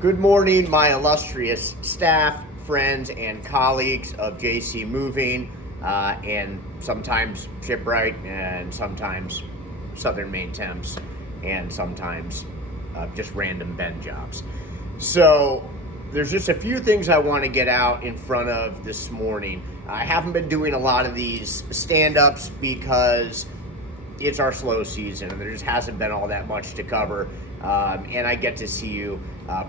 Good morning, my illustrious staff, friends, and colleagues of JC Moving, and sometimes Shipwright, and sometimes Southern Maine Temps, and sometimes just random Ben jobs. So there's just a few things I want to get out in front of this morning. I haven't been doing a lot of these stand-ups because it's our slow season and there just hasn't been all that much to cover. And I get to see you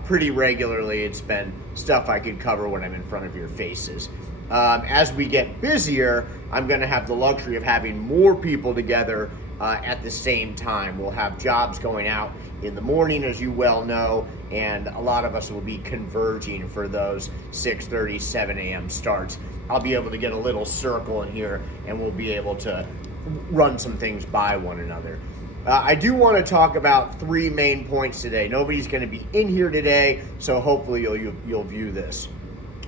pretty regularly. It's been stuff I could cover when I'm in front of your faces. As we get busier, I'm going to have the luxury of having more people together at the same time. We'll have jobs going out in the morning, as you well know, and a lot of us will be converging for those 6:30, 7 a.m. starts. I'll be able to get a little circle in here and we'll be able to run some things by one another. I do want to talk about three main points today. Nobody's going to be in here today, so hopefully you'll view this.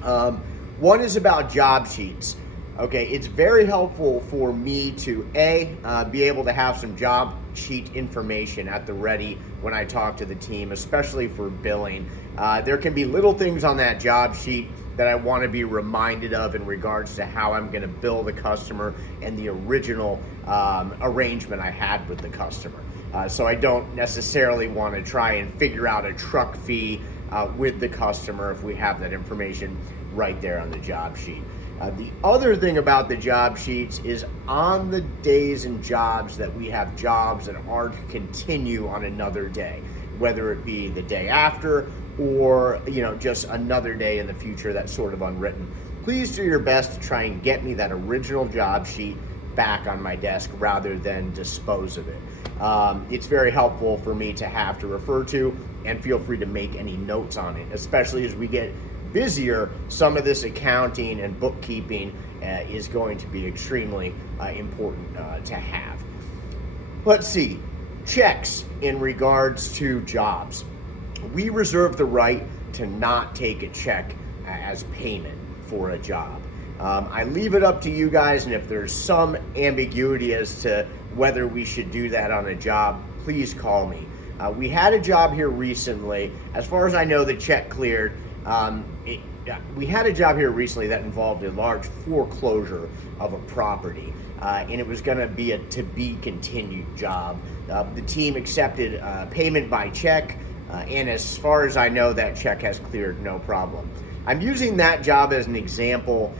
One is about job sheets. Okay, it's very helpful for me to be able to have some job sheet information at the ready when I talk to the team, especially for billing. There can be little things on that job sheet that I want to be reminded of in regards to how I'm going to bill the customer and the original arrangement I had with the customer. So I don't necessarily want to try and figure out a truck fee with the customer if we have that information right there on the job sheet. The other thing about the job sheets is on the days and jobs that we have jobs that are to continue on another day, whether it be the day after or just another day in the future that's sort of unwritten. Please do your best to try and get me that original job sheet back on my desk rather than dispose of it. It's very helpful for me to have to refer to, and feel free to make any notes on it, especially as we get busier. Some of this accounting and bookkeeping is going to be extremely important to have. Let's see, checks in regards to jobs. We reserve the right to not take a check as payment for a job. I leave it up to you guys, and if there's some ambiguity as to whether we should do that on a job, please call me. We had a job here recently. As far as I know, the check cleared. We had a job here recently that involved a large foreclosure of a property, and it was going to be a to-be continued job. The team accepted payment by check, and as far as I know, that check has cleared no problem. I'm using that job as an example,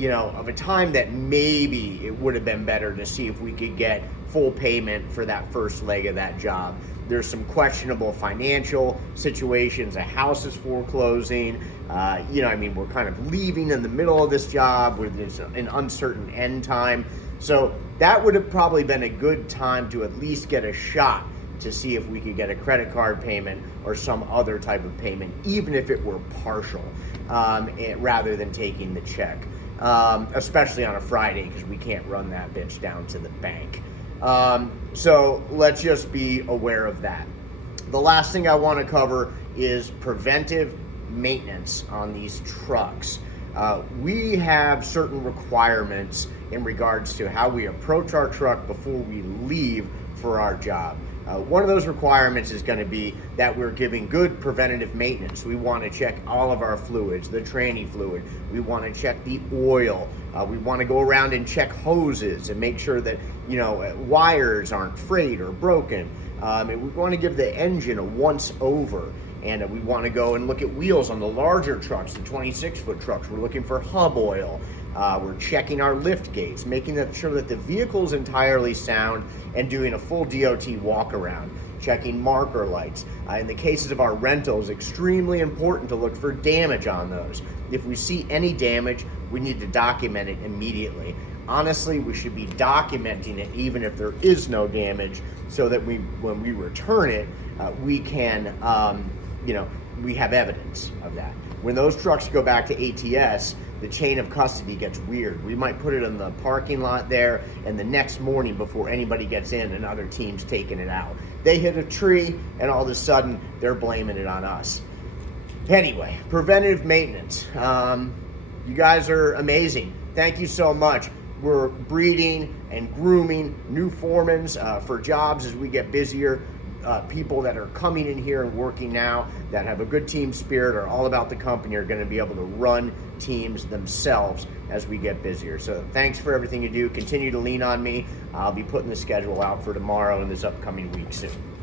of a time that maybe it would have been better to see if we could get full payment for that first leg of that job. There's some questionable financial situations. A house is foreclosing. We're kind of leaving in the middle of this job where there's an uncertain end time. So that would have probably been a good time to at least get a shot to see if we could get a credit card payment or some other type of payment, even if it were partial, rather than taking the check, especially on a Friday, because we can't run that bitch down to the bank. So let's just be aware of that. The last thing I want to cover is preventive maintenance on these trucks. We have certain requirements in regards to how we approach our truck before we leave for our job. One of those requirements is going to be that we're giving good preventative maintenance. We want to check all of our fluids, the tranny fluid. We want to check the oil. We want to go around and check hoses and make sure that wires aren't frayed or broken. And we want to give the engine a once over. And we want to go and look at wheels on the larger trucks, the 26-foot trucks. We're looking for hub oil. We're checking our lift gates, making sure that the vehicle is entirely sound, and doing a full DOT walk around, checking marker lights. In the cases of our rentals, extremely important to look for damage on those. If we see any damage, we need to document it immediately. Honestly, we should be documenting it even if there is no damage, so that when we return it, we can, we have evidence of that. When those trucks go back to ATS, the chain of custody gets weird. We might put it in the parking lot there, and the next morning before anybody gets in, another team's taking it out. They hit a tree, and all of a sudden, they're blaming it on us. Anyway, preventative maintenance. You guys are amazing. Thank you so much. We're breeding and grooming new foremans for jobs as we get busier. people that are coming in here and working now that have a good team spirit, are all about the company, are going to be able to run teams themselves as we get busier. So thanks for everything you do. Continue to lean on me. I'll be putting the schedule out for tomorrow and this upcoming week soon.